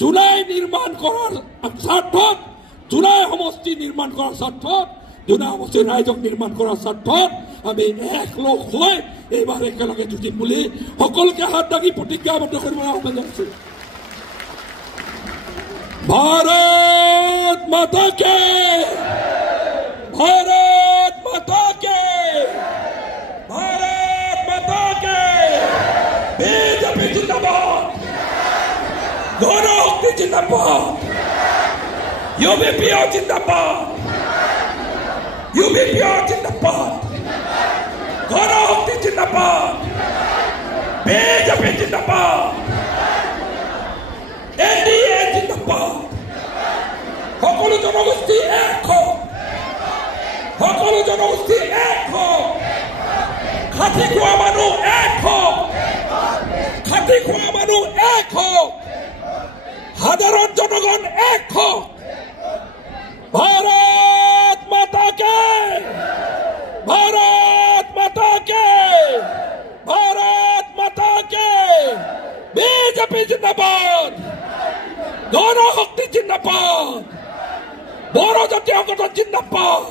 July নিৰ্মাণ কৰাৰ স্বাৰ্থত, জুলাই সমষ্টি নিৰ্মাণ কৰাৰ স্বাৰ্থত, জুলাই সমষ্টিৰ ৰাইজক নিৰ্মাণ কৰাৰ স্বাৰ্থত আমি একলগ হৈ এইবাৰ একেলগে যুঁজিম বুলি সকলোকে হাত দাঙি প্ৰতিজ্ঞাবদ্ধ কৰিবলৈ আহ্বান জনাইছো। भारत माता के, भारत माता के, भारत माता के, बीजेपी जिंदाबाद, गणशक्ति जिंदाबाद, यूपीपीओ जिंदाबाद, यूपीपीओ जिंदाबाद, गणशक्ति जिंदाबाद, बीजेपी जिंदाबाद, एनडीए जिंदाबाद, সকলো জনগোষ্ঠী এক হওক, সকলো জনগোষ্ঠী এক হওক, খাতি খোৱা মানুহ এক হওক, খাতি খোৱা মানুহ এক হওক, সাধাৰণ জনগণ এক হওক। ভাৰত মাতা কে, ভাৰত মাতা কে, ভাৰত মাতা কে, বিজেপি জিন্দাবাদ, গণশক্তি জিন্দাবাদ, বড়ো জাতীয় সংগঠন জিন্দাবাদ।